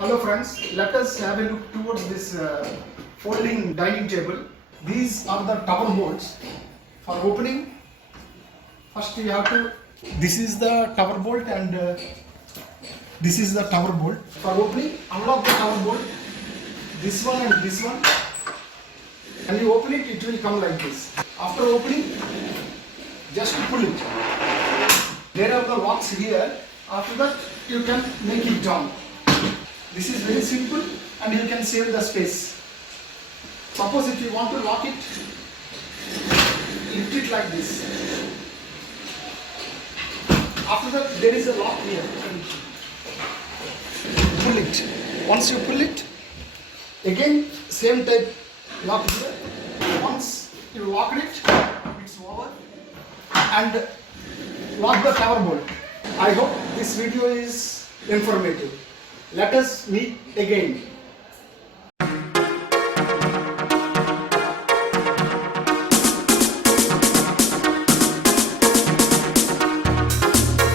Hello friends, let us have a look towards this folding dining table. These are the tower bolts. For opening, first you have to, this is the tower bolt and this is the tower bolt. For opening, unlock the tower bolt, this one and this one. And you open it, it will come like this. After opening, just pull it. There are the locks here. After that, you can make it down. This is very simple and you can save the space. Suppose if you want to lock it, lift it like this. After that, there is a lock here. Pull it. Once you pull it, again same type lock here. Once you lock it, it's over. And lock the tower bolt. I hope this video is informative. Let us meet again.